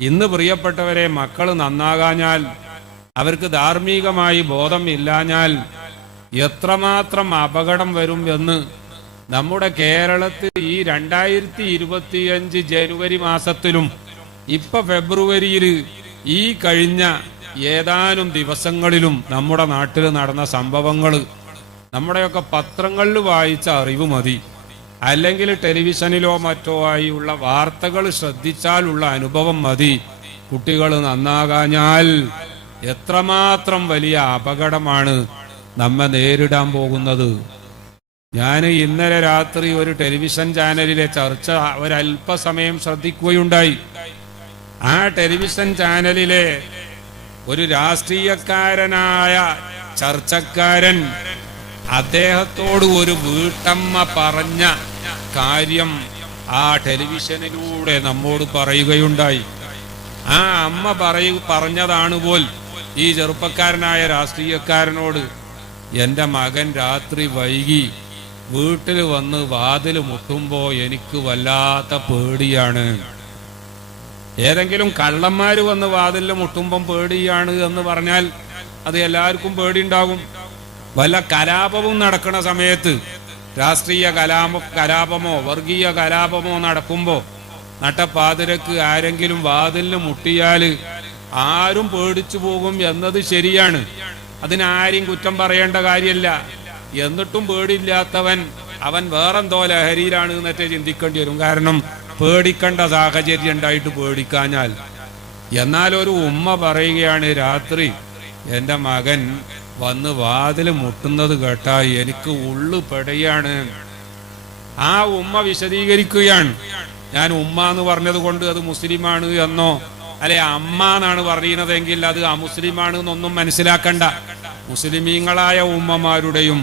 ഇന്ന് പ്രിയപ്പെട്ടവരെ മക്കൾ നന്നാകാഞ്ഞാൽ അവർക്ക് ധാർമ്മികമായി ബോധം ഇല്ലാഞ്ഞാൽ എത്രമാത്രം അപകടം വരും എന്ന് നമ്മുടെ കേരളത്തിൽ ഈ രണ്ടായിരത്തി ഇരുപത്തിയഞ്ച് ജനുവരി മാസത്തിലും ഇപ്പൊ ഫെബ്രുവരിയിൽ ഈ കഴിഞ്ഞ ഏതാനും ദിവസങ്ങളിലും നമ്മുടെ നാട്ടിൽ നടന്ന സംഭവങ്ങൾ നമ്മുടെയൊക്കെ പത്രങ്ങളിൽ വായിച്ച അറിവ് മതി. അല്ലെങ്കിൽ ടെലിവിഷനിലോ മറ്റോ ആയി ഉള്ള വാർത്തകൾ ശ്രദ്ധിച്ചാലുള്ള അനുഭവം മതി. കുട്ടികൾ നന്നാകാഞ്ഞാൽ എത്രമാത്രം വലിയ അപകടമാണ് നമ്മെ നേരിടാൻ പോകുന്നത്. ഞാൻ ഇന്നലെ രാത്രി ഒരു ടെലിവിഷൻ ചാനലിലെ ചർച്ച ഒരല്പസമയം ശ്രദ്ധിക്കുകയുണ്ടായി. ആ ടെലിവിഷൻ ചാനലിലെ ഒരു രാഷ്ട്രീയക്കാരനായ ചർച്ചക്കാരൻ അദ്ദേഹത്തോട് ഒരു വീട്ടമ്മ പറഞ്ഞ കാര്യം ആ ടെലിവിഷനിലൂടെ നമ്മോട് പറയുകയുണ്ടായി. ആ അമ്മ പറയു പറഞ്ഞതാണ് പോൽ ഈ ചെറുപ്പക്കാരനായ രാഷ്ട്രീയക്കാരനോട് എന്റെ മകൻ രാത്രി വൈകി വീട്ടിൽ വന്ന് വാതിൽ മുട്ടുമ്പോൾ എനിക്ക് വല്ലാത്ത പേടിയാണ്. ഏതെങ്കിലും കള്ളന്മാര് വന്ന് വാതിലിൽ മുട്ടുമ്പം പേടിയാണ് എന്ന് പറഞ്ഞാൽ അത് എല്ലാവർക്കും പേടിയുണ്ടാകും. വല്ല കലാപവും നടക്കുന്ന സമയത്ത് രാഷ്ട്രീയ കലാപ കലാപമോ വർഗീയ കലാപമോ നടക്കുമ്പോൾ നട്ടപ്പാതിരക്ക് ആരെങ്കിലും വാതിലിന് മുട്ടിയാൽ ആരും പേടിച്ചു പോകും എന്നത് ശരിയാണ്. അതിനാരും കുറ്റം പറയേണ്ട കാര്യമല്ല എന്നിട്ടും പേടിയില്ലാത്തവൻ അവൻ വേറെന്തോ ലഹരിയിലാണ് എന്നൊക്കെ ചിന്തിക്കേണ്ടി വരും. കാരണം പേടിക്കേണ്ട സാഹചര്യം ഉണ്ടായിട്ട് പേടിക്കാഞ്ഞാൽ. എന്നാൽ ഒരു ഉമ്മ പറയുകയാണ് രാത്രി എന്റെ മകൻ വന്ന് വാതിൽ മുട്ടുന്നത് കേട്ടാ എനിക്ക് ഉള്ളു പെടയാണ്. ആ ഉമ്മ വിശദീകരിക്കുകയാണ്. ഞാൻ ഉമ്മ എന്ന് പറഞ്ഞത് കൊണ്ട് അത് മുസ്ലിമാണ് എന്നോ അല്ലെ അമ്മ എന്നാണ് പറയുന്നതെങ്കിൽ അത് അമുസ്ലിമാണ് എന്നൊന്നും മനസ്സിലാക്കണ്ട. മുസ്ലിമീങ്ങളായ ഉമ്മമാരുടെയും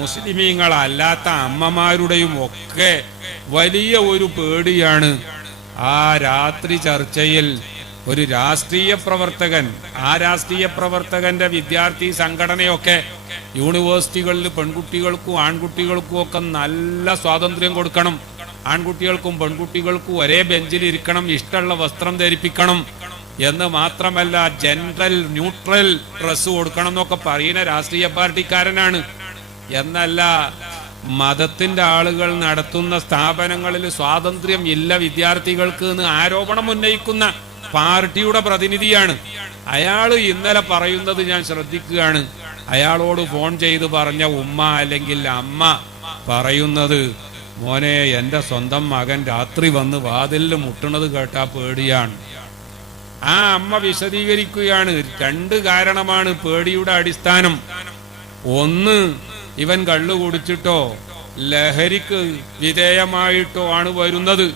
മുസ്ലിമീങ്ങളല്ലാത്ത അമ്മമാരുടെയും ഒക്കെ വലിയ ഒരു പേടിയാണ് ആ രാത്രി ചർച്ചയിൽ ഒരു രാഷ്ട്രീയ പ്രവർത്തകൻ ആ രാഷ്ട്രീയ പ്രവർത്തകന്റെ വിദ്യാർത്ഥി സംഘടനയൊക്കെ യൂണിവേഴ്സിറ്റികളിൽ പെൺകുട്ടികൾക്കും ആൺകുട്ടികൾക്കും ഒക്കെ നല്ല സ്വാതന്ത്ര്യം കൊടുക്കണം. ആൺകുട്ടികൾക്കും പെൺകുട്ടികൾക്കും ഒരേ ബെഞ്ചിൽ ഇരിക്കണം ഇഷ്ടമുള്ള വസ്ത്രം ധരിപ്പിക്കണം എന്ന് മാത്രമല്ല ജനറൽ ന്യൂട്രൽ ഡ്രസ് കൊടുക്കണം എന്നൊക്കെ പറയുന്ന രാഷ്ട്രീയ പാർട്ടിക്കാരനാണ്. എന്നല്ല മതത്തിന്റെ ആളുകൾ നടത്തുന്ന സ്ഥാപനങ്ങളിൽ സ്വാതന്ത്ര്യം ഇല്ല വിദ്യാർത്ഥികൾക്ക് എന്ന് ആരോപണം ഉന്നയിക്കുന്ന പാർട്ടിയുടെ പ്രതിനിധിയാണ്. അയാൾ ഇന്നലെ പറയുന്നത് ഞാൻ ശ്രദ്ധിക്കുകയാണ്. അയാളോട് ഫോൺ ചെയ്ത് പറഞ്ഞ ഉമ്മ അല്ലെങ്കിൽ അമ്മ പറയുന്നത് മോനെ എന്റെ സ്വന്തം മകൻ രാത്രി വന്ന് വാതിലിൽ മുട്ടണത് കേട്ടാ പേടിയാണ്. ആ അമ്മ വിശദീകരിക്കുകയാണ്. രണ്ട് കാരണമാണ് പേടിയുടെ അടിസ്ഥാനം. ഒന്ന് ഇവൻ കള്ളു കുടിച്ചിട്ടോ ലഹരിക്ക് വിധേയമായിട്ടോ ആണ് വരുന്നത്.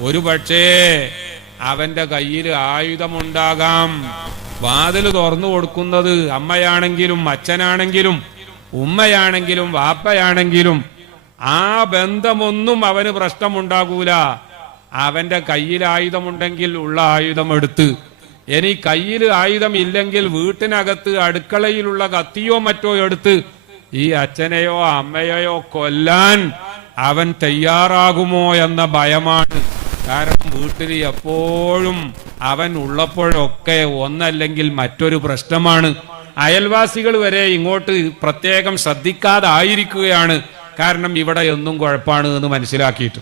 ഒരു പക്ഷേ അവന്റെ കയ്യിൽ ആയുധമുണ്ടാകാം. വാതിൽ തുറന്നു കൊടുക്കുന്നത് അമ്മയാണെങ്കിലും അച്ഛനാണെങ്കിലും ഉമ്മയാണെങ്കിലും വാപ്പയാണെങ്കിലും ആ ബന്ധമൊന്നും അവന് പ്രശ്നമുണ്ടാകൂല. അവന്റെ കയ്യിൽ ആയുധമുണ്ടെങ്കിൽ ഉള്ള ആയുധം എടുത്ത്. ഇനി കയ്യിൽ ആയുധം ഇല്ലെങ്കിൽ വീട്ടിനകത്ത് അടുക്കളയിലുള്ള കത്തിയോ മറ്റോ എടുത്ത് ഈ അച്ഛനെയോ അമ്മയെയോ കൊല്ലാൻ അവൻ തയ്യാറാകുമോ എന്ന ഭയമാണ്. കാരണം വീട്ടിൽ എപ്പോഴും അവൻ ഉള്ളപ്പോഴൊക്കെ ഒന്നല്ലെങ്കിൽ മറ്റൊരു പ്രശ്നമാണ്. അയൽവാസികൾ വരെ ഇങ്ങോട്ട് പ്രത്യേകം ശ്രദ്ധിക്കാതായിരിക്കുകയാണ്. കാരണം ഇവിടെ ഒന്നും കുഴപ്പമാണ് എന്ന് മനസ്സിലാക്കിയിട്ട്.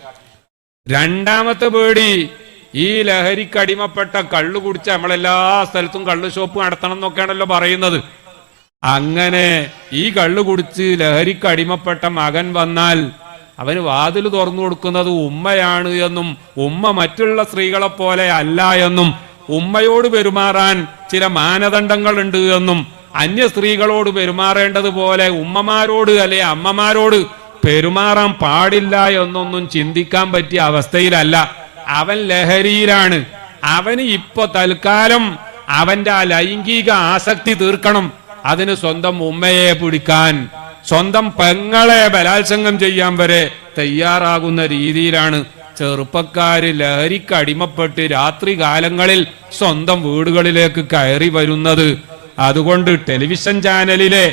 രണ്ടാമത്തെ പേടി ഈ ലഹരിക്കടിമപ്പെട്ട കള്ളു കുടിച്ച് നമ്മളെല്ലാ സ്ഥലത്തും കള്ളു ഷോപ്പ് നടത്തണം എന്നൊക്കെയാണല്ലോ പറയുന്നത്. അങ്ങനെ ഈ കള്ളു കുടിച്ച് ലഹരിക്കടിമപ്പെട്ട മകൻ വന്നാൽ അവന് വാതിൽ തുറന്നു കൊടുക്കുന്നത് ഉമ്മയാണ് എന്നും ഉമ്മ മറ്റുള്ള സ്ത്രീകളെ പോലെ അല്ല എന്നും ഉമ്മയോട് പെരുമാറാൻ ചില മാനദണ്ഡങ്ങൾ ഉണ്ട് എന്നും അന്യ സ്ത്രീകളോട് പെരുമാറേണ്ടതുപോലെ ഉമ്മമാരോട് അല്ലെ അമ്മമാരോട് പെരുമാറാൻ പാടില്ല എന്നൊന്നും ചിന്തിക്കാൻ പറ്റിയ അവസ്ഥയിലല്ല. അവൻ ലഹരിയിലാണ്. അവന് ഇപ്പൊ തൽക്കാലം അവന്റെ ആ ലൈംഗിക ആസക്തി തീർക്കണം. അതിന് സ്വന്തം ഉമ്മയെ പിടിക്കാൻ സ്വന്തം പെങ്ങളെ ബലാത്സംഗം ചെയ്യാൻ വരെ തയ്യാറാകുന്ന രീതിയിലാണ് ചെറുപ്പക്കാര് ലഹരിക്ക് അടിമപ്പെട്ട് രാത്രി കാലങ്ങളിൽ സ്വന്തം വീടുകളിലേക്ക് കയറി വരുന്നത്. അതുകൊണ്ട് ടെലിവിഷൻ ചാനലിലെ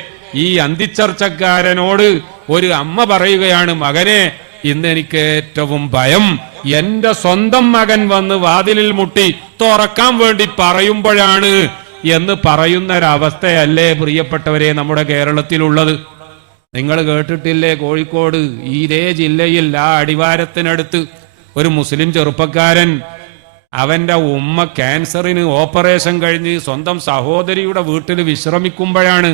ഈ അന്തിച്ചർച്ചക്കാരനോട് ഒരു അമ്മ പറയുകയാണ് മകനെ ഇന്ന് എനിക്ക് ഏറ്റവും ഭയം. എന്റെ സ്വന്തം മകൻ വന്ന് വാതിലിൽ മുട്ടി തുറക്കാൻ വേണ്ടി പറയുമ്പോഴാണ് എന്ന് പറയുന്നൊരവസ്ഥയല്ലേ പ്രിയപ്പെട്ടവരെ നമ്മുടെ കേരളത്തിലുള്ളത്. നിങ്ങൾ കേട്ടിട്ടില്ലേ കോഴിക്കോട്? ഇതേ ജില്ലയിൽ ആ അടിവാരത്തിനടുത്ത് ഒരു മുസ്ലിം ചെറുപ്പക്കാരൻ അവന്റെ ഉമ്മ ക്യാൻസറിന് ഓപ്പറേഷൻ കഴിഞ്ഞ് സ്വന്തം സഹോദരിയുടെ വീട്ടിൽ വിശ്രമിക്കുമ്പോഴാണ്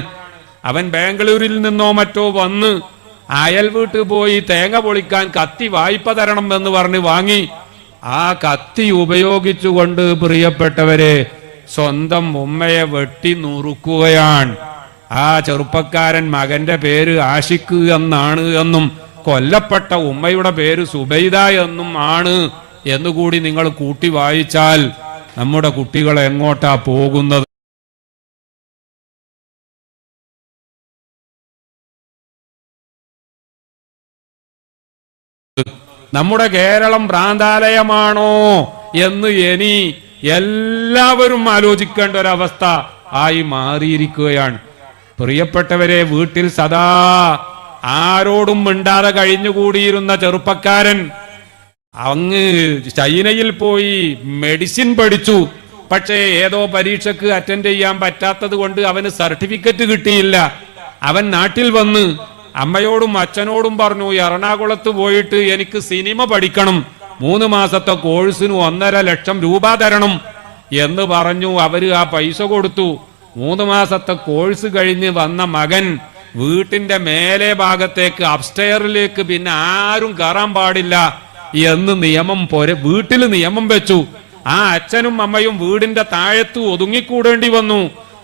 അവൻ ബാംഗ്ലൂരിൽ നിന്നോ മറ്റോ വന്ന് അയൽ വീട്ടിൽ പോയി തേങ്ങ പൊളിക്കാൻ കത്തി വായ്പ തരണം എന്ന് പറഞ്ഞ് വാങ്ങി. ആ കത്തി ഉപയോഗിച്ചുകൊണ്ട് പ്രിയപ്പെട്ടവരെ സ്വന്തം ഉമ്മയെ വെട്ടി നുറുക്കുകയാണ്. ആ ചെറുപ്പക്കാരൻ മകന്റെ പേര് ആഷിഖ് എന്നാണ് എന്നും കൊല്ലപ്പെട്ട ഉമ്മയുടെ പേര് സുബൈദ എന്നും ആണ് എന്നുകൂടി നിങ്ങൾ കൂട്ടി വായിച്ചാൽ നമ്മുടെ കുട്ടികൾ എങ്ങോട്ടാ പോകുന്നത്? നമ്മുടെ കേരളം ഭ്രാന്താലയമാണോ എന്ന് ഇനി എല്ലാവരും ആലോചിക്കേണ്ട ഒരവസ്ഥ ആയി മാറിയിരിക്കുകയാണ്. പ്രിയപ്പെട്ടവരെ വീട്ടിൽ സദാ ആരോടും മിണ്ടാതെ കഴിഞ്ഞുകൂടിയിരുന്ന ചെറുപ്പക്കാരൻ അങ്ങ് ചൈനയിൽ പോയി മെഡിസിൻ പഠിച്ചു. പക്ഷേ ഏതോ പരീക്ഷക്ക് അറ്റൻഡ് ചെയ്യാൻ പറ്റാത്തത് കൊണ്ട് അവന് സർട്ടിഫിക്കറ്റ് കിട്ടിയില്ല. അവൻ നാട്ടിൽ വന്ന് അമ്മയോടും അച്ഛനോടും പറഞ്ഞു എറണാകുളത്ത് പോയിട്ട് എനിക്ക് സിനിമ പഠിക്കണം. മൂന്ന് മാസത്തെ കോഴ്സിന് ഒന്നര ലക്ഷം രൂപ തരണം. എന്ന് പറഞ്ഞു. അവർ ആ പൈസ കൊടുത്തു. മൂന്ന് മാസത്തെ കോഴ്സ് കഴിഞ്ഞ് വന്ന മകൻ വീട്ടിന്റെ മേലെ ഭാഗത്തേക്ക് അപ്സ്റ്റെയറിലേക്ക് പിന്നെ ആരും കയറാൻ പാടില്ല എന്ന് നിയമം പോരെ വീട്ടിൽ നിയമം വെച്ചു. ആ അച്ഛനും അമ്മയും വീടിന്റെ താഴത്ത് ഒതുങ്ങിക്കൂടേണ്ടി വന്നു.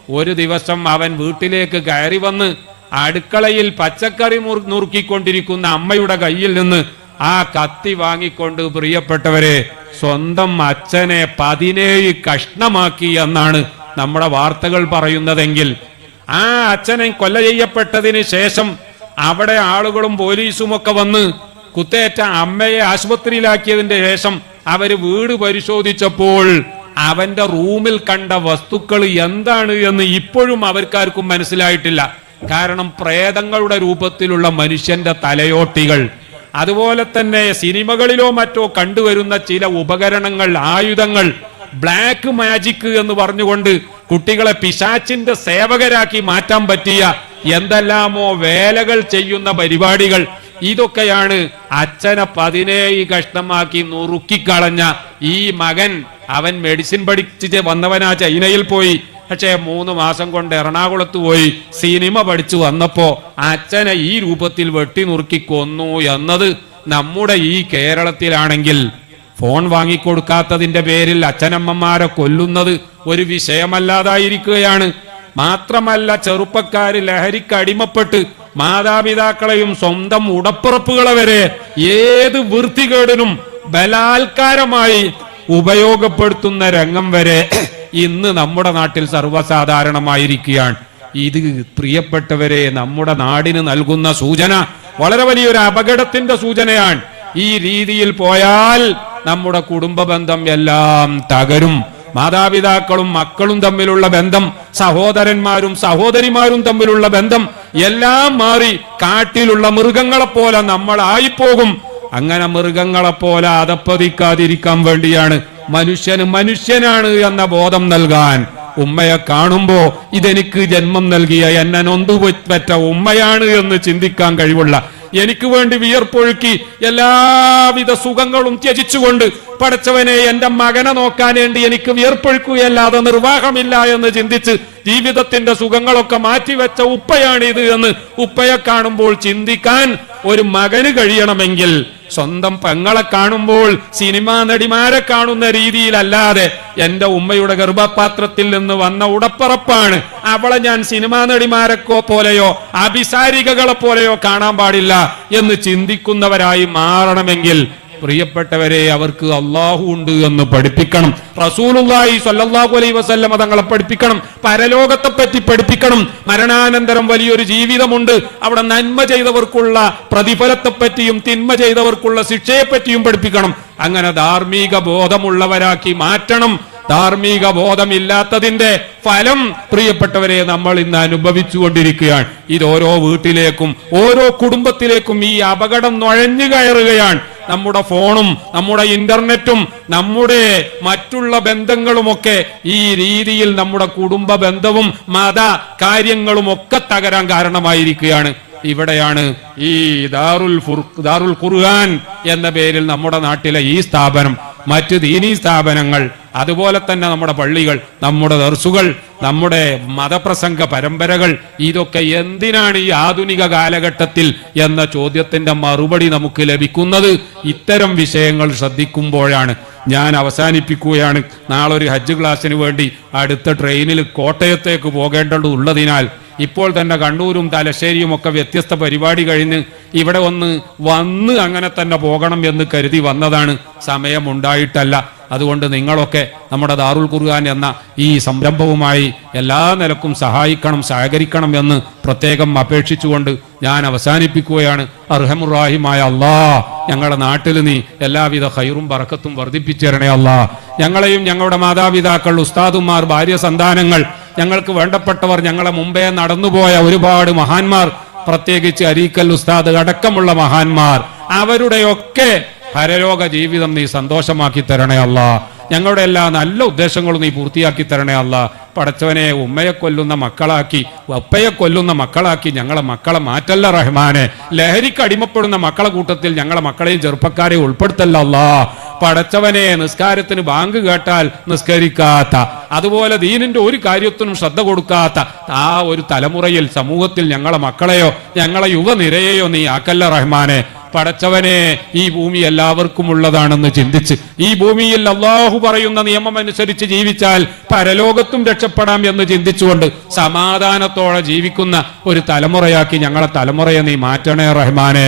ഒരു ദിവസം അവൻ വീട്ടിലേക്ക് കയറി വന്ന് അടുക്കളയിൽ പച്ചക്കറി നുറുക്കിക്കൊണ്ടിരിക്കുന്ന അമ്മയുടെ കയ്യിൽ നിന്ന് ആ കത്തി വാങ്ങിക്കൊണ്ട് പ്രിയപ്പെട്ടവരെ സ്വന്തം അച്ഛനെ പതിനേഴ് കഷ്ണമാക്കി എന്നാണ് നമ്മുടെ വാർത്തകൾ പറയുന്നതെങ്കിൽ ആ അച്ഛനെ കൊല്ല ചെയ്യപ്പെട്ടതിന് ശേഷം അവിടെ ആളുകളും പോലീസും ഒക്കെ വന്ന് കുത്തേറ്റ അമ്മയെ ആശുപത്രിയിലാക്കിയതിന്റെ ശേഷം അവർ വീട് പരിശോധിച്ചപ്പോൾ അവന്റെ റൂമിൽ കണ്ട വസ്തുക്കൾ എന്താണ് എന്ന് ഇപ്പോഴും അവർക്കാർക്കും മനസ്സിലായിട്ടില്ല. കാരണം പ്രേതങ്ങളുടെ രൂപത്തിലുള്ള മനുഷ്യന്റെ തലയോട്ടികൾ. അതുപോലെ തന്നെ സിനിമകളിലോ മറ്റോ കണ്ടുവരുന്ന ചില ഉപകരണങ്ങൾ ആയുധങ്ങൾ ബ്ലാക്ക് മാജിക് എന്ന് പറഞ്ഞുകൊണ്ട് കുട്ടികളെ പിശാച്ചിന്റെ സേവകരാക്കി മാറ്റാൻ പറ്റിയ എന്തെല്ലാമോ വേലകൾ ചെയ്യുന്ന പരിപാടികൾ. ഇതൊക്കെയാണ് അച്ഛനെ പതിനേഴ് കഷ്ണമാക്കി നുറുക്കിക്കളഞ്ഞ ഈ മകൻ. അവൻ മെഡിസിൻ പഠിച്ച് വന്നവനാ ചൈനയിൽ പോയി. പക്ഷേ മൂന്ന് മാസം കൊണ്ട് എറണാകുളത്ത് പോയി സിനിമ പഠിച്ചു വന്നപ്പോ അച്ഛനെ ഈ രൂപത്തിൽ വെട്ടി നുറുക്കി കൊന്നു എന്നത് നമ്മുടെ ഈ കേരളത്തിലാണെങ്കിൽ ഫോൺ വാങ്ങിക്കൊടുക്കാത്തതിന്റെ പേരിൽ അച്ഛനമ്മമാരെ കൊല്ലുന്നത് ഒരു വിഷയമല്ലാതായിരിക്കുകയാണ്. മാത്രമല്ല ചെറുപ്പക്കാര് ലഹരിക്ക് അടിമപ്പെട്ട് മാതാപിതാക്കളെയും സ്വന്തം ഉടപ്പുറപ്പുകളെ വരെ ഏത് വൃത്തികേടിനും ബലാത്കാരമായി ഉപയോഗപ്പെടുത്തുന്ന രംഗം വരെ ഇന്ന് നമ്മുടെ നാട്ടിൽ സർവസാധാരണമായിരിക്കുകയാണ്. ഇത് പ്രിയപ്പെട്ടവരെ നമ്മുടെ നാടിന് നൽകുന്ന സൂചന വളരെ വലിയൊരു അപകടത്തിന്റെ സൂചനയാണ്. ഈ രീതിയിൽ പോയാൽ നമ്മുടെ കുടുംബ ബന്ധം എല്ലാം തകരും. മാതാപിതാക്കളും മക്കളും തമ്മിലുള്ള ബന്ധം സഹോദരന്മാരും സഹോദരിമാരും തമ്മിലുള്ള ബന്ധം എല്ലാം മാറി കാട്ടിലുള്ള മൃഗങ്ങളെ പോലെ നമ്മളായിപ്പോകും. അങ്ങനെ മൃഗങ്ങളെ പോലെ അതപ്പതിക്കാതിരിക്കാൻ വേണ്ടിയാണ് മനുഷ്യന് മനുഷ്യനാണ് എന്ന ബോധം നൽകാൻ. ഉമ്മയെ കാണുമ്പോ ഇതെനിക്ക് ജന്മം നൽകിയ എന്നെ നൊന്തുപറ്റ ഉമ്മയാണ് എന്ന് ചിന്തിക്കാൻ കഴിവുള്ള എനിക്ക് വേണ്ടി വിയർപ്പൊഴുക്കി എല്ലാവിധ സുഖങ്ങളും ത്യജിച്ചുകൊണ്ട് പടച്ചവനെ എന്റെ മകനെ നോക്കാൻ വേണ്ടി എനിക്ക് വിയർപ്പൊഴുക്കുകയല്ലാതെ നിർവാഹമില്ല എന്ന് ചിന്തിച്ച് ജീവിതത്തിന്റെ സുഖങ്ങളൊക്കെ മാറ്റിവെച്ച ഉപ്പയാണിത് എന്ന് ഉപ്പയെ കാണുമ്പോൾ ചിന്തിക്കാൻ ഒരു മകന് കഴിയണമെങ്കിൽ സ്വന്തം പെങ്ങളെ കാണുമ്പോൾ സിനിമാ നടിമാരെ കാണുന്ന രീതിയിലല്ലാതെ എന്റെ ഉമ്മയുടെ ഗർഭപാത്രത്തിൽ നിന്ന് വന്ന ഉടപ്പറപ്പാണ്. അവളെ ഞാൻ സിനിമാ നടിമാരെക്കോ പോലെയോ അഭിസാരികകളെ പോലെയോ കാണാൻ പാടില്ല എന്ന് ചിന്തിക്കുന്നവരായി മാറണമെങ്കിൽ പ്രിയപ്പെട്ടവരെ അവർക്ക് അള്ളാഹു ഉണ്ട് എന്ന് പഠിപ്പിക്കണം. റസൂലുള്ളാഹി സ്വല്ലല്ലാഹു അലൈഹി വസല്ലം തങ്ങളെ പഠിപ്പിക്കണം. പരലോകത്തെ പറ്റി പഠിപ്പിക്കണം. മരണാനന്തരം വലിയൊരു ജീവിതമുണ്ട്. അവിടെ നന്മ ചെയ്തവർക്കുള്ള പ്രതിഫലത്തെ പറ്റിയും തിന്മ ചെയ്തവർക്കുള്ള ശിക്ഷയെ പറ്റിയും പഠിപ്പിക്കണം. അങ്ങനെ ധാർമ്മിക ബോധമുള്ളവരാക്കി മാറ്റണം. ധാർമ്മിക ബോധമില്ലാത്തതിന്റെ ഫലം പ്രിയപ്പെട്ടവരെ നമ്മൾ ഇന്ന് അനുഭവിച്ചുകൊണ്ടിരിക്കുകയാണ്. ഇത് ഓരോ വീട്ടിലേക്കും ഓരോ കുടുംബത്തിലേക്കും ഈ അപകടം നുഴഞ്ഞു കയറുകയാണ്. നമ്മുടെ ഫോണും നമ്മുടെ ഇന്റർനെറ്റും നമ്മുടെ മറ്റുള്ള ബന്ധങ്ങളുമൊക്കെ ഈ രീതിയിൽ നമ്മുടെ കുടുംബ ബന്ധവും മത കാര്യങ്ങളും ഒക്കെ തകരാൻ കാരണമായിരിക്കുകയാണ്. ഇവിടെയാണ് ഈ ദാറുൽ ഫുർ- ദാറുൽ ഖുർആൻ എന്ന പേരിൽ നമ്മുടെ നാട്ടിലെ ഈ സ്ഥാപനം. മറ്റ് ദീനീ സ്ഥാപനങ്ങൾ അതുപോലെ തന്നെ നമ്മുടെ പള്ളികൾ നമ്മുടെ ദർസുകൾ നമ്മുടെ മതപ്രസംഗ പരമ്പരകൾ ഇതൊക്കെ എന്തിനാണ് ഈ ആധുനിക കാലഘട്ടത്തിൽ എന്ന ചോദ്യത്തിന്റെ മറുപടി നമുക്ക് ലഭിക്കുന്നത്? ഇത്തരം വിഷയങ്ങൾ ശ്രദ്ധിക്കുമ്പോഴാണ്. ഞാൻ അവസാനിപ്പിക്കുകയാണ്. നാളെ ഒരു ഹജ്ജ് ക്ലാസ്സിന് വേണ്ടി അടുത്ത ട്രെയിനിൽ കോട്ടയത്തേക്ക് പോകേണ്ടതുള്ളതിനാൽ ഇപ്പോൾ തന്നെ കണ്ണൂരും തലശ്ശേരിയും ഒക്കെ വ്യത്യസ്ത പരിപാടി കഴിഞ്ഞ് ഇവിടെ ഒന്ന് വന്ന് അങ്ങനെ തന്നെ പോകണം എന്ന് കരുതി വന്നതാണ്. സമയമുണ്ടായിട്ടല്ല. അതുകൊണ്ട് നിങ്ങളൊക്കെ നമ്മുടെ ദാറുൽ ഖുർആൻ എന്ന ഈ സംരംഭവുമായി എല്ലാ നിലക്കും സഹായിക്കണം സഹകരിക്കണം എന്ന് പ്രത്യേകം അപേക്ഷിച്ചുകൊണ്ട് ഞാൻ അവസാനിപ്പിക്കുകയാണ്. അർഹമുറാഹിമായ അള്ളാ ഞങ്ങളുടെ നാട്ടിൽ നീ എല്ലാവിധ ഹൈറും പറക്കത്തും വർദ്ധിപ്പിച്ചേരണേ അള്ളാ ഞങ്ങളെയും ഞങ്ങളുടെ മാതാപിതാക്കൾ ഉസ്താദുമാർ ഭാര്യ സന്താനങ്ങൾ ഞങ്ങൾക്ക് വേണ്ടപ്പെട്ടവർ ഞങ്ങളെ മുമ്പേ നടന്നുപോയ ഒരുപാട് മഹാന്മാർ പ്രത്യേകിച്ച് അരീക്കൽ ഉസ്താദ് അടക്കമുള്ള മഹാന്മാർ അവരുടെയൊക്കെ പരലോക ജീവിതം നീ സന്തോഷമാക്കി തരണേ അല്ല ഞങ്ങളുടെ എല്ലാ നല്ല ഉദ്ദേശങ്ങളും നീ പൂർത്തിയാക്കി തരണേ അല്ല. പടച്ചവനെ ഉമ്മയെ കൊല്ലുന്ന മക്കളാക്കി ഉപ്പയെ കൊല്ലുന്ന മക്കളാക്കി ഞങ്ങളെ മക്കളെ മാറ്റല്ല റഹ്മാനെ. ലഹരിക്ക് അടിമപ്പെടുന്ന മക്കളെ കൂട്ടത്തിൽ ഞങ്ങളെ മക്കളെയും ചെറുപ്പക്കാരെയും ഉൾപ്പെടുത്തല്ല അല്ലാ. പടച്ചവനെ നിസ്കാരത്തിന് ബാങ്ക് കേട്ടാൽ നിസ്കരിക്കാത്ത അതുപോലെ ദീനിന്റെ ഒരു കാര്യത്തിനും ശ്രദ്ധ കൊടുക്കാത്ത ആ ഒരു തലമുറയിൽ സമൂഹത്തിൽ ഞങ്ങളെ മക്കളെയോ ഞങ്ങളെ യുവനിരയെയോ നീ ആക്കല്ല റഹ്മാനെ. പടച്ചവനെ ഈ ഭൂമി എല്ലാവർക്കും ഉള്ളതാണെന്ന് ചിന്തിച്ച്. ഈ ഭൂമിയിൽ അള്ളാഹു പറയുന്ന നിയമം അനുസരിച്ച് ജീവിച്ചാൽ പരലോകത്തും രക്ഷപ്പെടാം എന്ന് ചിന്തിച്ചുകൊണ്ട് സമാധാനത്തോടെ ജീവിക്കുന്ന ഒരു തലമുറയാക്കി ഞങ്ങളെ തലമുറയെ നീ മാറ്റണേ റഹ്മാനെ.